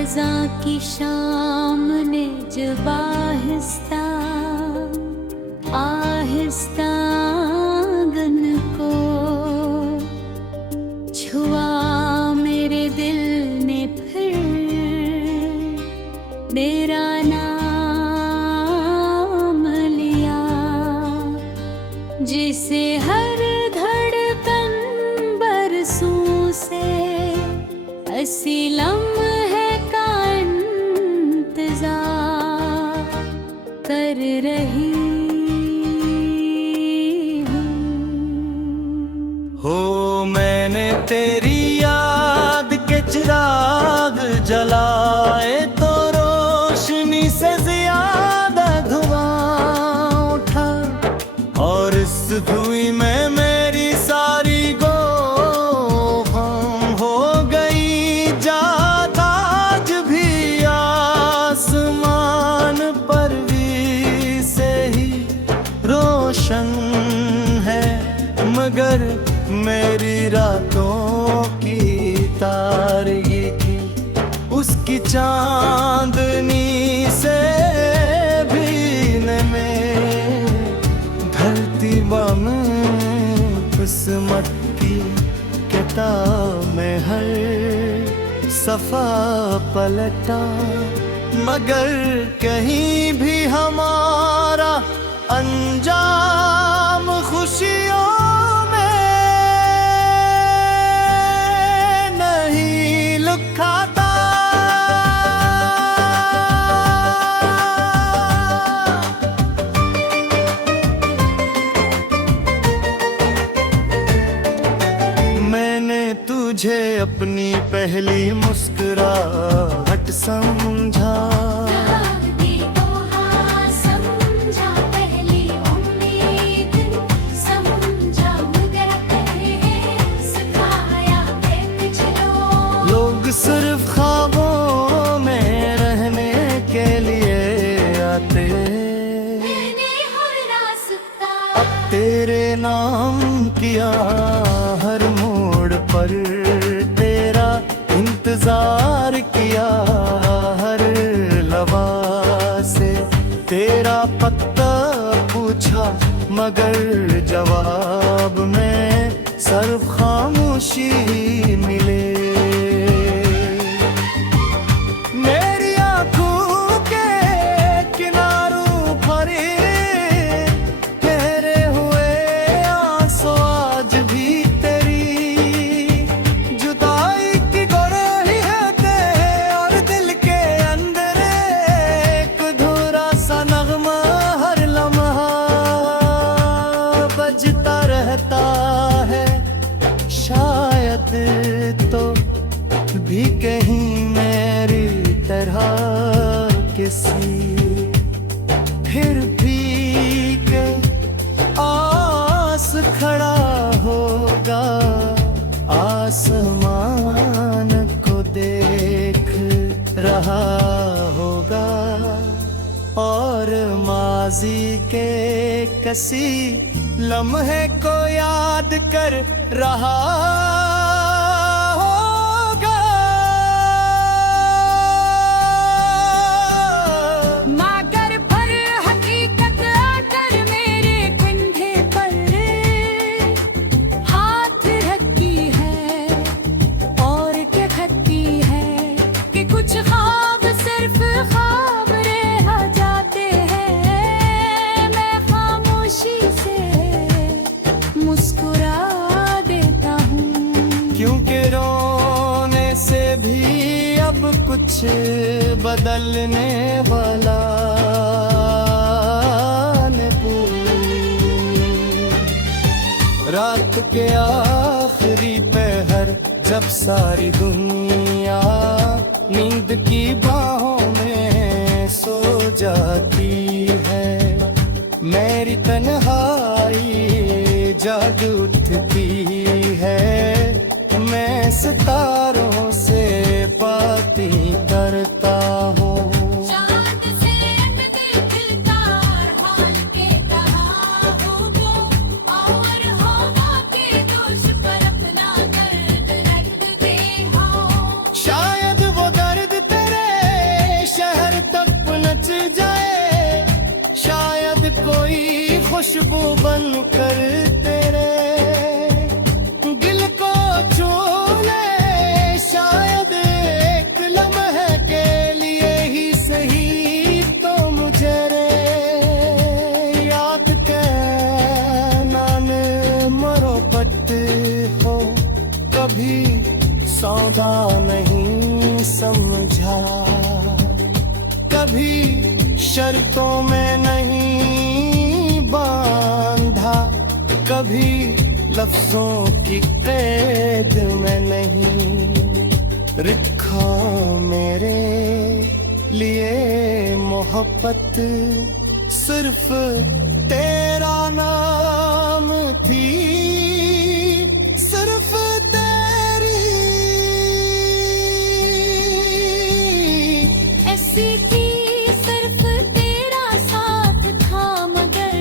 खज़ां की शाम ने जब आहिस्ता आहिस्ता आंगन को छुआ, मेरे दिल ने फिर मेरा नाम लिया, जिसे हर धड़कन बरसों से हसी लम्हे का इंतजार कर रही हूँ। हो मैंने तेरी याद के चिराग जलाए तो रोशनी से ज्यादा धुआं उठा, और इस धुएं में मेरी सारी गुम हो गई। जाता आज भी आसमान पर भी से ही रोशन है, मगर मेरी रातों की तारगी थी उसकी चांदनी से भी न में धरती बम किस्मत की किताब में हर सफा पलटा, मगर कहीं भी हमारा अंजाम खुशियों खाता। मैंने तुझे अपनी पहली मुस्कुराहट समझा, सिर्फ ख्वाबों में रहने के लिए आते, अब तेरे नाम किया हर मोड़ पर, तेरा इंतजार किया हर लबा से, तेरा पता पूछा मगर जवाब में सिर्फ खामोशी मिले। तो भी कहीं मेरी तरह किसी फिर भी के आस खड़ा होगा, आसमान को देख रहा होगा, और माजी के किसी लम्हे को याद कर रहा कुछ बदलने वाला ने रात के आखिरी पहर जब सारी दुनिया नींद की बाहों में सो जाती है, मेरी तन्हाई जाग उठती है, मैं सितारों से बातें करता हूँ। चाँद से दिल खिलता हाल के कहा हो वो, और हवा के दोष पर अपना दर्द रख दे हो। शायद वो दर्द तेरे खुशबू बन कर तेरे दिल को छू ले, शायद एक लम्हे के लिए ही सही तो मुझे रे याद के नाने मरो पट हो, कभी सौदा नहीं समझा, कभी शर्तों में नहीं बांधा, कभी लफ्जों की कैद में नहीं रखा मेरे लिए मोहब्बत, सिर्फ तेरा नाम थी, सिर्फ तेरी। ऐसी थी सिर्फ तेरा साथ था, मगर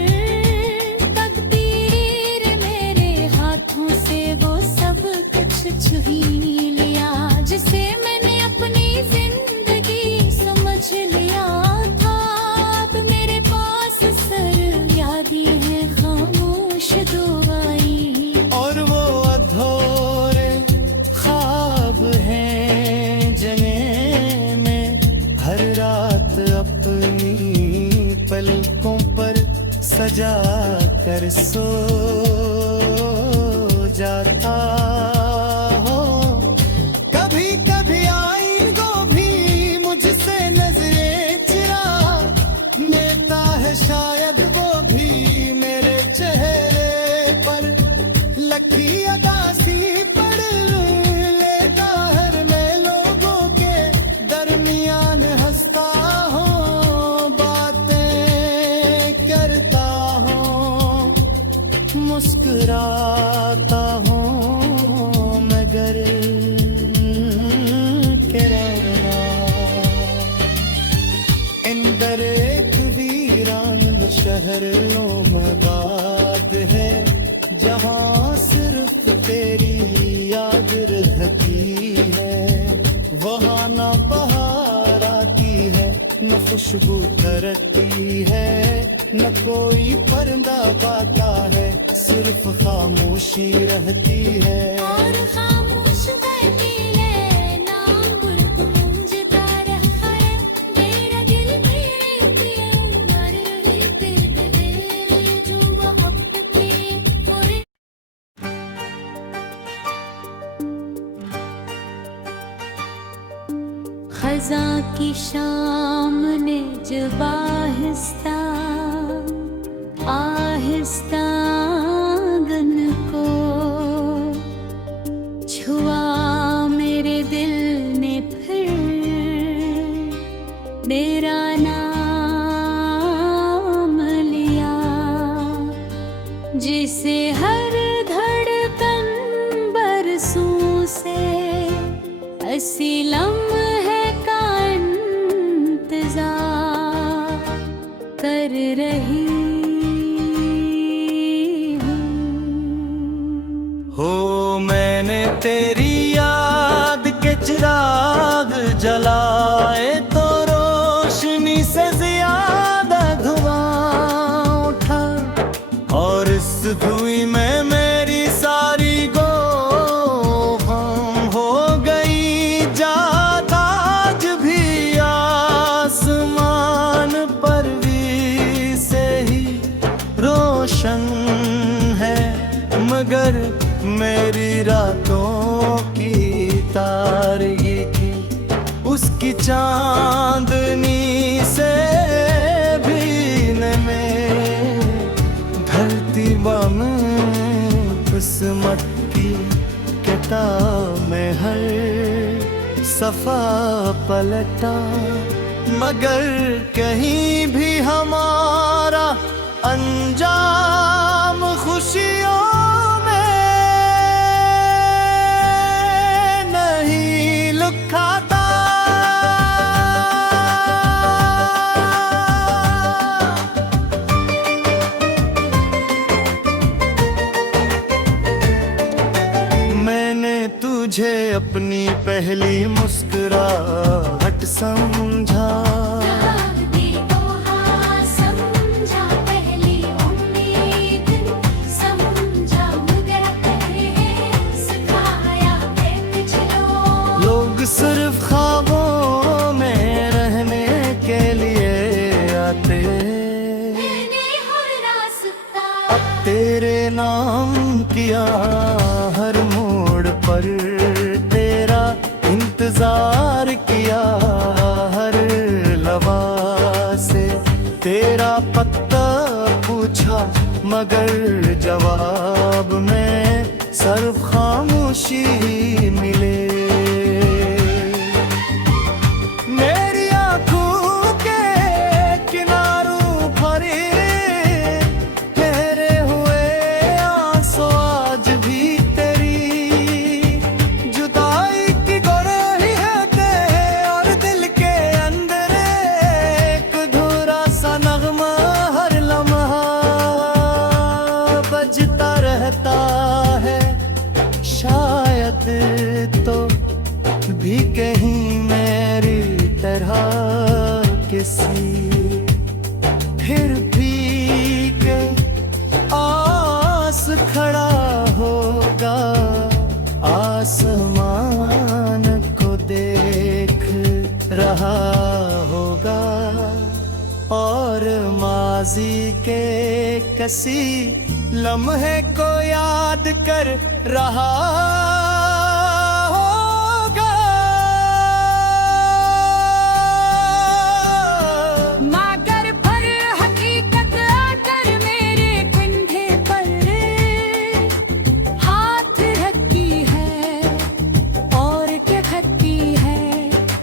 तकदीर मेरे हाथों से वो सब कुछ छुही लिया, जिसे मैंने अपनी जिंदगी समझ लिया था। अब मेरे पास सर यादी है खामोश दुआएं, और वो अधूरे ख्वाब हैं जने में हर रात अपनी पलकों पर सजा कर सो जाता हो। कभी कभी आईन को भी मुझसे नजरें चिरा लेता है, शायद वो भी मेरे चेहरे पर लकी अदासी पढ़ लेता है। मैं लोगों के दरमियान हंसता हूँ, बातें करता हूँ, मुस्कुराता हूँ, मगर इंदर एक वीरान शहर नौमबाद है, जहाँ सिर्फ तेरी याद रहती है। वहाँ न बहार आती है, न खुशबू तरती है, न कोई पर्दा पाता है, सिर्फ खामोशी रहती है। और खामोश बैठी है, नाम गूंजता रहा है, मेरा दिल मेरे ऊपर मर रही फिर दे जो मोहब्बत में मोरे। खज़ां की शाम ने जब आहिस्ता आहिस्ता आंगन को छुआ, मेरे दिल ने फिर मेरा नाम लिया, जिसे हर धड़कन बरसों से हसी लम्हे का इंतजार कर रही हो। मैंने तेरी याद के चिराग जलाए तो रोशनी से ज्यादा धुआं उठा, और इस धुएं में मेरी सारी गम हो गई जात। आज भी आसमान पर भी से ही रोशन है, मगर मेरी रातों की तारगी थी, उसकी चांदनी से भी न में धरती बम किस्मत की किताब में हर सफा पलटा, मगर कहीं भी हमारा अंजाम खुशियों खाता। मैंने तुझे अपनी पहली मुस्कुराहट समझा, समझा पहली उम्मीद किया, हर मोड़ पर तेरा इंतजार किया, हर लवा से तेरा पता पूछा, मगर जवाब में सिर्फ खामोशी मिले। मेरी आंखों के किनारों पर ठहरे हुए आंसू आज भी तेरी जुदाई की गवाही है, और दिल के अंदर एक अधूरा सा नगमा हर लम्हा बजता रहता है। शायद तो भी कहीं मेरी तरह किसी फिर भी के आस खड़ा होगा, आसमान को देख रहा होगा, और माजी के किसी लम्हे को याद कर रहा होगा। मगर पर हकीकत आकर मेरे कंधे पर हाथ रखती है, और क्या कहती है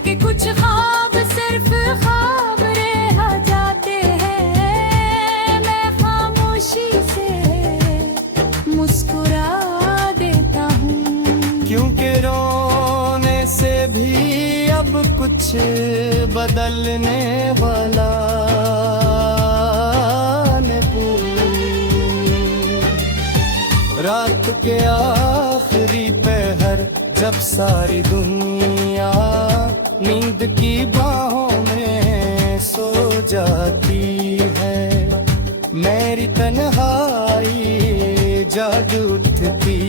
कि कुछ ख्वाब सिर्फ ख्वाब रह जाते हैं। मैं खामोशी से मुस्कुरा देता हूँ, क्योंकि रोने से भी अब कुछ बदलने वाला नहीं। रात के आखिरी पहर जब सारी दुनिया नींद की बाहों में सो जाती है, मेरी तन्हाई जाग उठती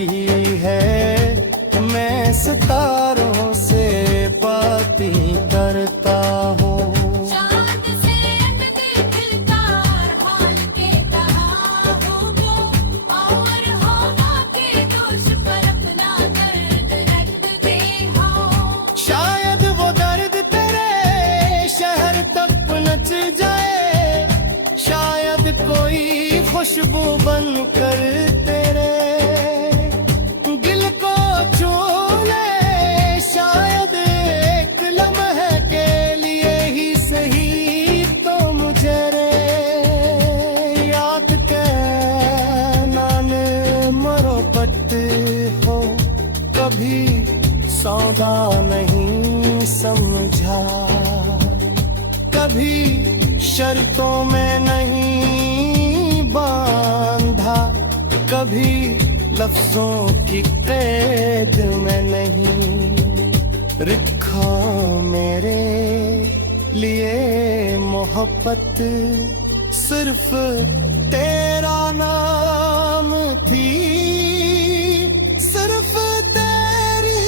है, मैं सितारों से बातें करता हूँ। चाँद से दिल खिलता हाल के तरह होगा, और हवा के दोष पर अपना दर्द रखते हो। शायद वो दर्द तेरे शहर तक पहुंच जाए, शायद कोई खुशबू बन कर तेरे दिल को छू ले, शायद एक लम्हे के लिए ही सही तो मुझे रे याद के नान मरो पट हो। कभी सौदा नहीं समझा, कभी शर्तों में नहीं बांधा, कभी लफ्जों की कैद में नहीं रखा। मेरे लिए मोहब्बत सिर्फ तेरा नाम थी, सिर्फ तेरी।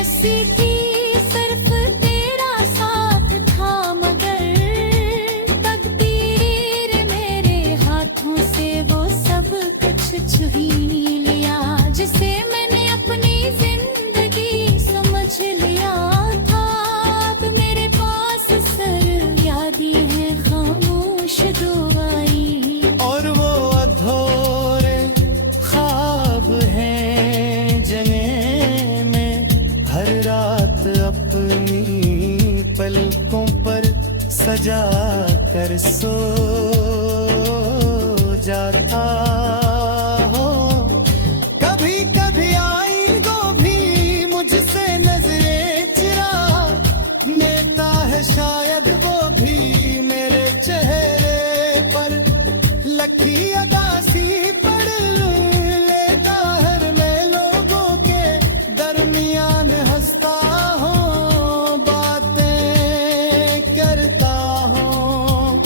ऐसी थी सिर्फ तेरा साथ था, मगर तकदीर मेरे हाथों से वो सब कुछ छीन लिया, जिसे मैंने अपनी जिंदगी समझ लिया था। अब मेरे पास सर यादी है खामोश दुआई, और वो अधूरे ख्वाब हैं जने में हर रात अपनी पलकों पर सजा कर सो जाता हो। कभी कभी आईनों भी मुझसे नजरें चुरा लेता है, शायद वो भी मेरे चेहरे पर लकी अदासी पढ़ लेता है। मैं लोगों के दरमियान हंसता हूँ, बातें करता हूँ,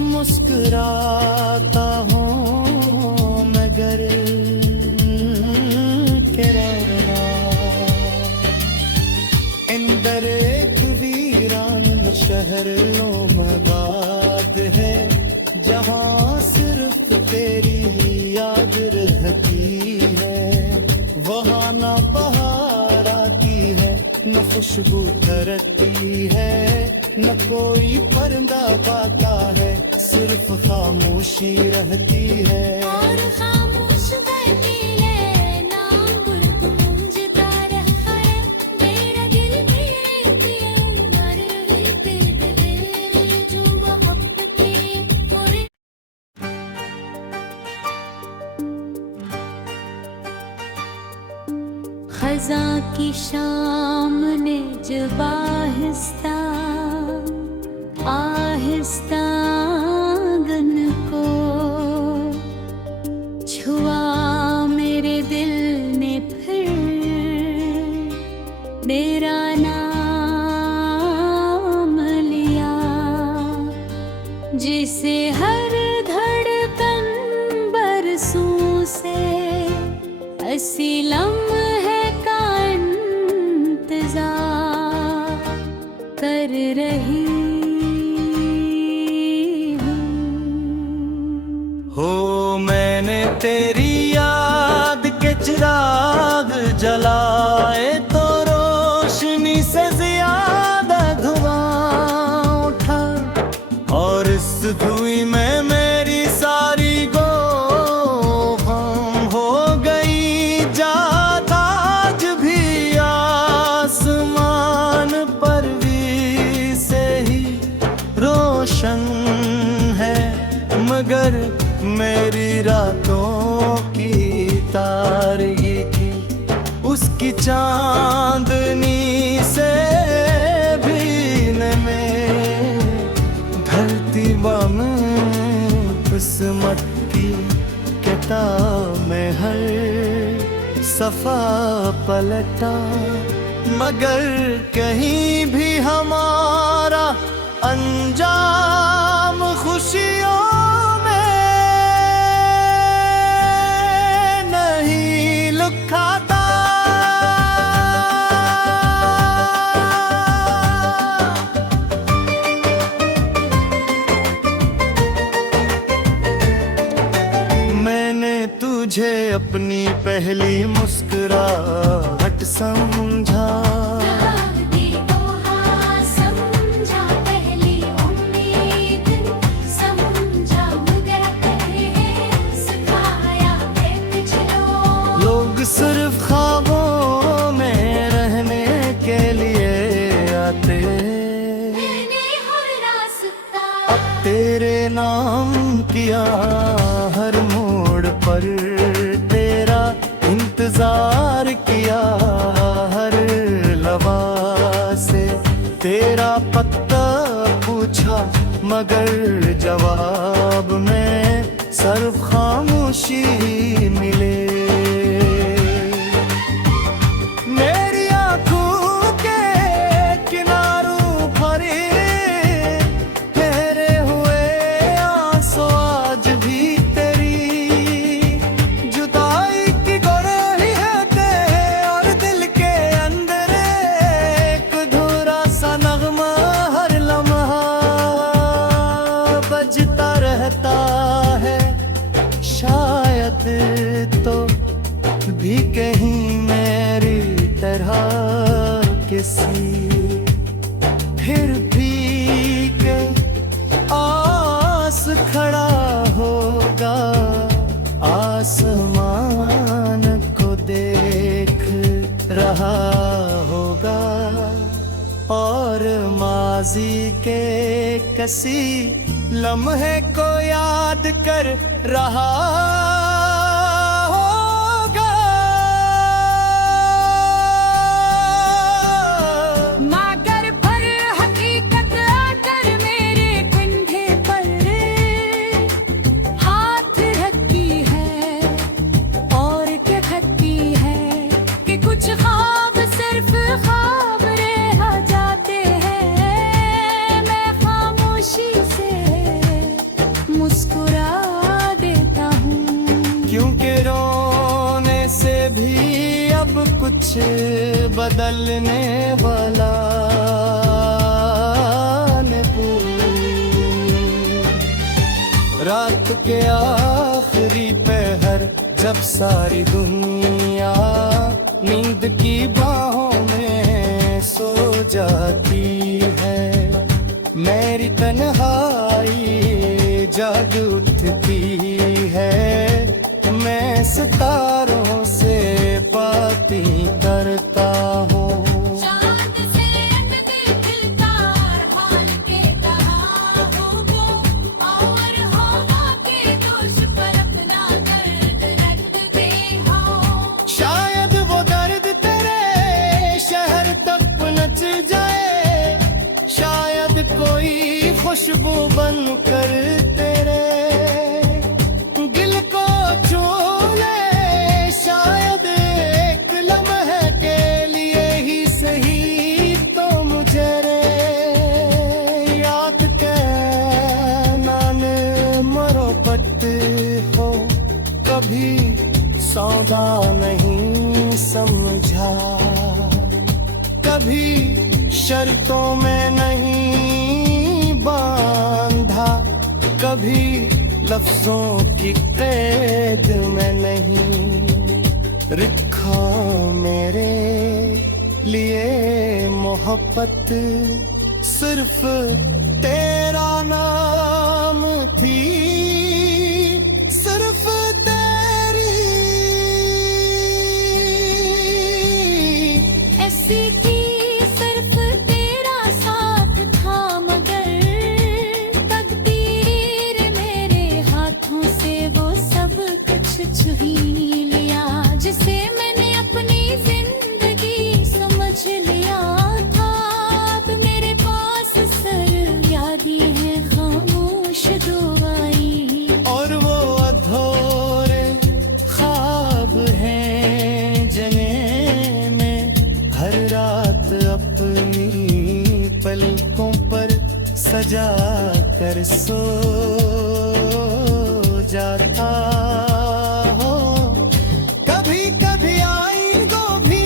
मुस्कुराता हूँ, मगर किराना इंदर एक वीरान शहर लो मबाद है, जहाँ खुशबू थरकती है, न कोई परिंदा पाता है, सिर्फ खामोशी रहती है। और खामोश बैठी है, नाम गुनगुनाता रहा है, मेरा दिल मेरे पिया मर रही तेरे तेरे जुआ अपने मोरे। खज़ा की शाम ने जब आहिस्ता आहिस्ता आंगन को छुआ, मेरे दिल ने फिर मेरा नाम लिया, जिसे हर धड़कन बरसों से हसी लम्हे का इंतजार कर रही हूँ। हो मैंने तेरी याद के चिराग जलाए तो रोशनी से ज्यादा धुआं उठा, और इस धुएं में मेरी सारी गुम हो गई। जात आज भी आसमान पर भी से ही रोशन है, मगर मेरी रातों की तारगी थी, उसकी चांदनी से भी में धरती में किस्मत की किताब में हर सफा पलटा, मगर कहीं भी हमारा अंजाम खुशियों में नहीं लुकाता। मैंने तुझे अपनी पहली मुस्कुराहट समझा, समझा पहली उम्मीद, समझा मगर पहले सिखाया चलो। लोग सिर्फ ख्वाबों में रहने के लिए आते, मैंने हर रास्ता अब तेरे नाम किया, हर मोड़ पर तेरा इंतजार किया, हर लवा से तेरा पता पूछा, मगर जवाब में सिर्फ खामोशी मिले। मेरी आंखों के किनारों पर ठहरे हुए आंसू आज भी तेरी जुदाई की गवाही है, और दिल के अंदर एक अधूरा सा नगमा हर लम्हा बजता रहता है। शायद तो भी कहीं मेरी तरह किसी फिर भी के आस खड़ा होगा, आसमान को देख रहा होगा, और माजी के किसी लम्हे को याद कर रहा होगा। मगर पर हकीकत आकर मेरे कंधे पर हाथ रखती है, और क्या कहती है कि कुछ ख्वाब सिर्फ ख्वाब रह जाते हैं। मैं खामोशी से मुस्कुरा देता हूँ, क्योंकि रोने से भी अब कुछ बदलने वाला रात के आखिरी पहर जब सारी दुनिया नींद की बाहों में सो जाती है, मेरी तन्हाई जाग उठती है, मैं सितारों से बातें करता हूँ। चांद से रंग दिल खिलता हाल के कहा होगो, और हवा के दोष पर अपना दर्द रखते हो। शायद वो दर्द तेरे शहर तक पहुंच जाए, शायद कोई खुशबू बन कर तेरे दिल को छू ले, शायद एक लम्हे के लिए ही सही तो मुझे रे याद के नान मरोपत हो, कभी सौदा नहीं समझा, कभी शर्तों में नहीं बांधा, कभी लफ्जों की कैद में नहीं रखा, मेरे लिए मोहब्बत सिर्फ तेरा नाम थी, सिर्फ तेरी। ऐसी थी सिर्फ तेरा साथ था, मगर तकदीर मेरे हाथों से वो सब कुछ छीन लिया, जिसे मैंने अपनी जिंदगी समझ लिया था। अब मेरे पास सर यादी है खामोश दुआई, और वो अधूरे ख्वाब हैं जने में हर रात अपनी पलकों पर सजा कर सो जाता हो। कभी कभी आईनों भी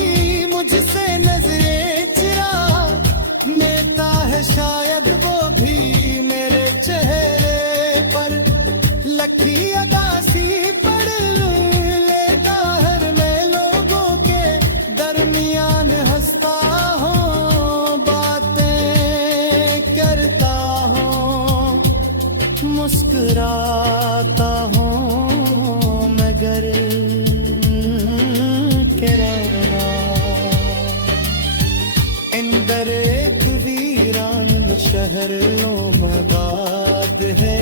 मुझसे नजरें चुरा लेता है, शायद वो भी मेरे चेहरे पर लकी अदासी पढ़ लेता हर मैं लोगों के दरमियान हंसता हूँ, बातें करता हूँ, मुस्कुराता हूँ, मगर किराया इंदर एक वीरान शहरों में बात है,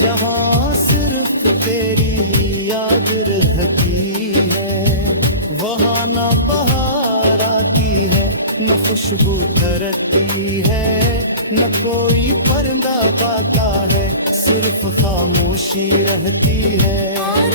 जहाँ सिर्फ तेरी याद रहती है, वहाँ न बहार आती है, न खुशबू धरती है, न कोई पर्दा पाता है, सिर्फ खामोशी रहती है। और